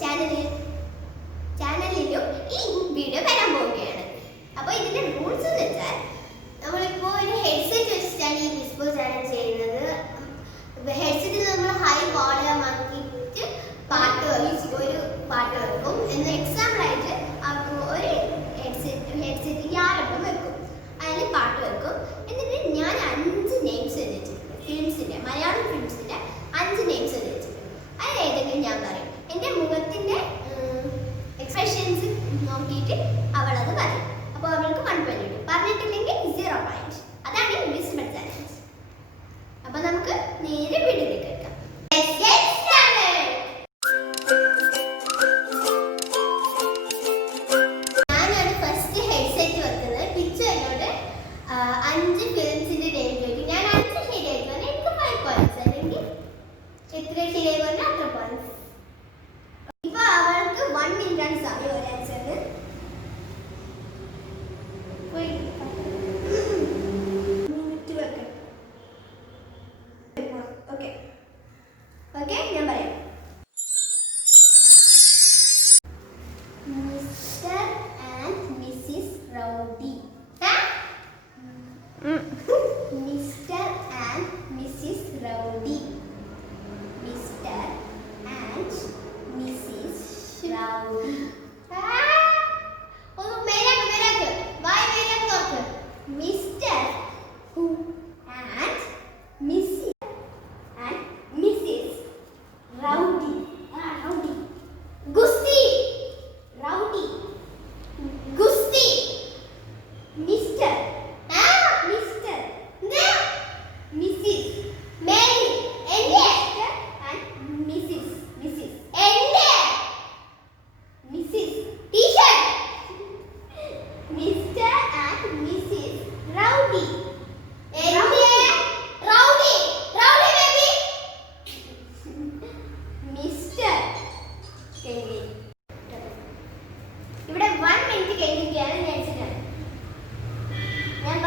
Channel ചാനലിൽ ഈ video വരാൻ അപ്പോൾ റൂൾസ് ഹെഡ്സെറ്റ് വെച്ചിട്ടാണ് ഈ ചെയ്യുന്നത്. നമ്മൾ ഹൈ ഒരു വെക്കും. ഒരു ഹെഡ്സെറ്റ് ഹെഡ്സെറ്റ് വെക്കും. വെക്കും. എന്നിട്ട് ഞാൻ അഞ്ച് നെയിംസ് എഴുതിയിട്ടുണ്ട്. ഫിലിംസിന്റെ മലയാളം അഞ്ച് നെയിംസ് അതിൽ ഏതെങ്കിലും ഞാൻ പറയും. എന്റെ മുഖത്തിന്റെ എക്സ്പ്രഷൻസ് നോക്കിയിട്ട് അവളത് പറയും.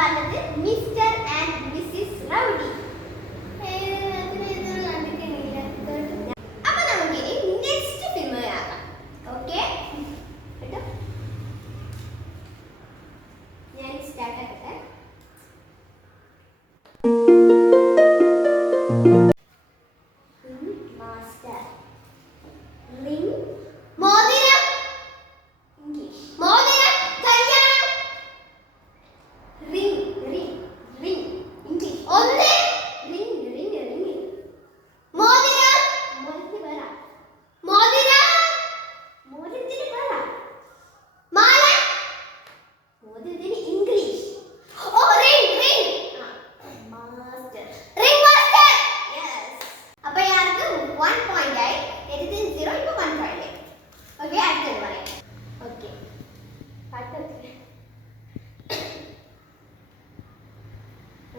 அல்லது மிஸ்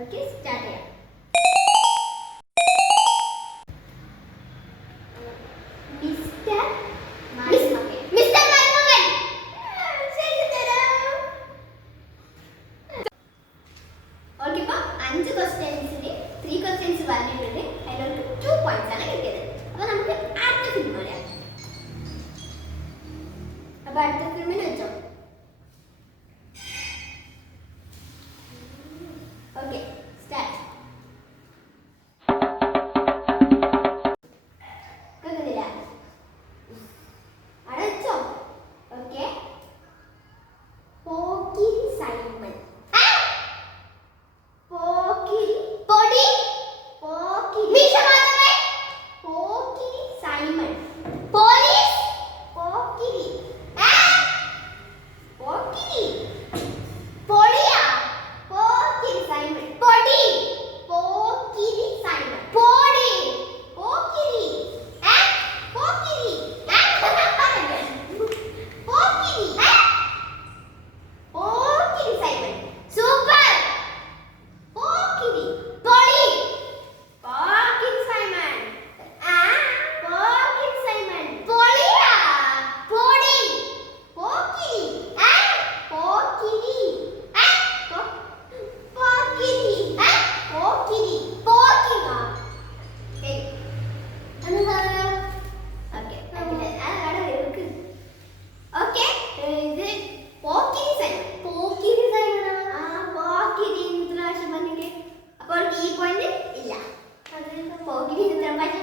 ഓക്കെ സ്റ്റാർട്ട് ചെയ്യാം. അഞ്ച് ക്വസ്റ്റ്യൻസിന് ത്രീ ക്വസ്റ്റ്യൻസ് പറഞ്ഞിട്ടുണ്ട് അതിലോട്ട് ടു പോയിന്റ്സ് ആണ് കിട്ടിയത്.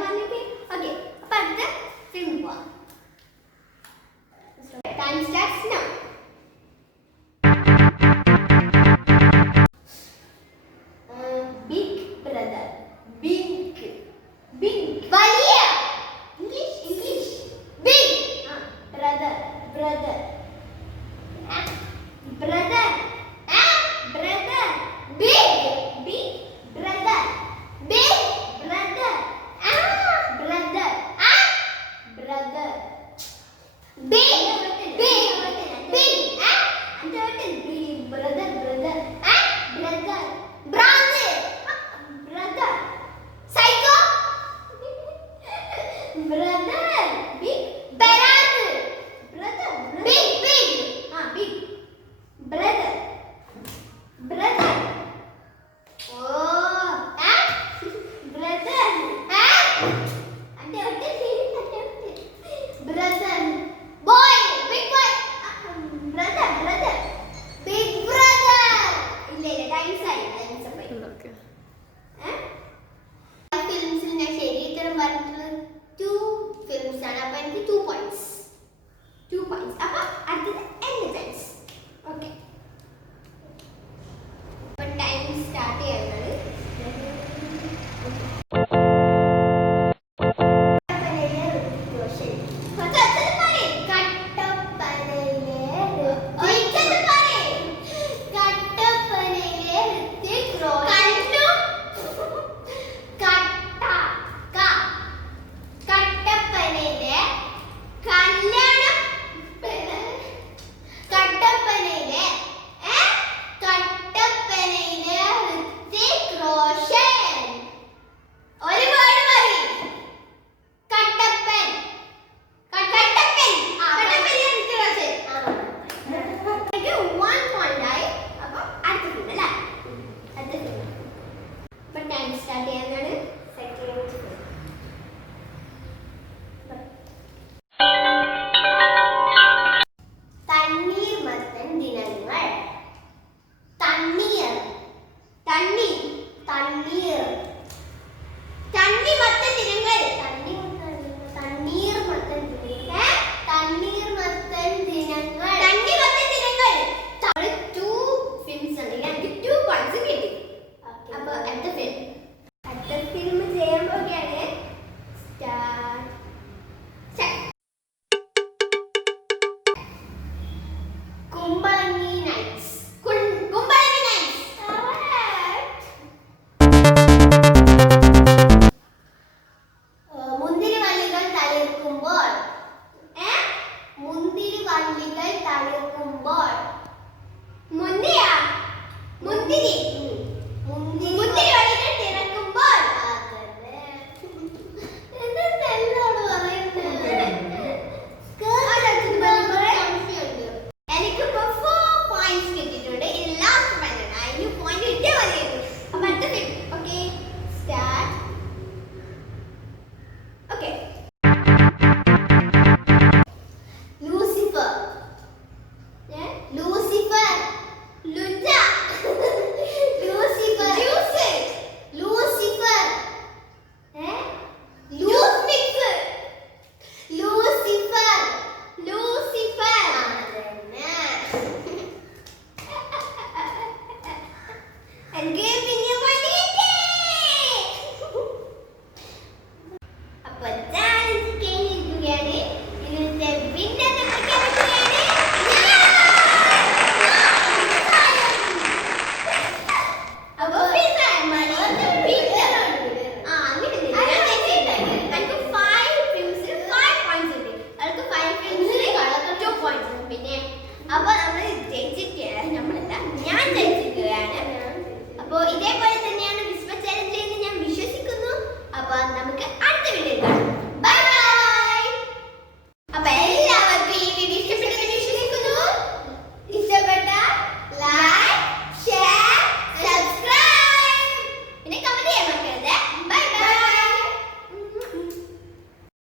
ആണെങ്കിൽ ഓക്കെ അപ്പൊ അടുത്ത ഫിലിം പോവാം time starts now big brother big big വലിയ English English big brother brother